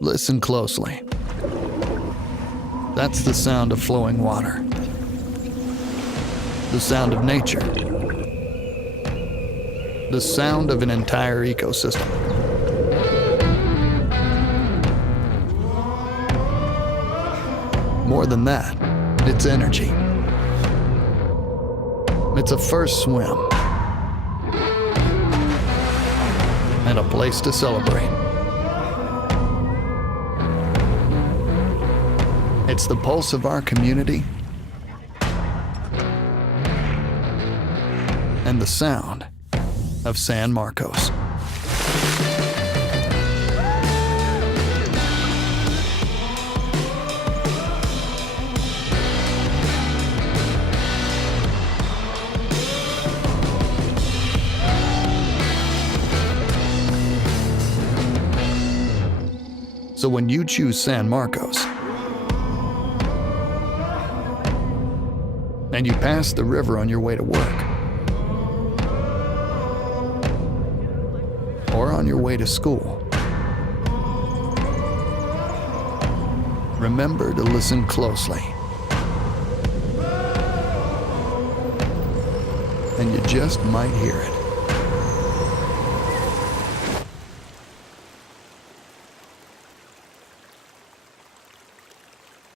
Listen closely. That's the sound of flowing water. The sound of nature. The sound of an entire ecosystem. More than that, it's energy. It's a first swim. And a place to celebrate. It's the pulse of our community and the sound of San Marcos. So when you choose San Marcos, and you pass the river on your way to work, or on your way to school, remember to listen closely. And you just might hear it.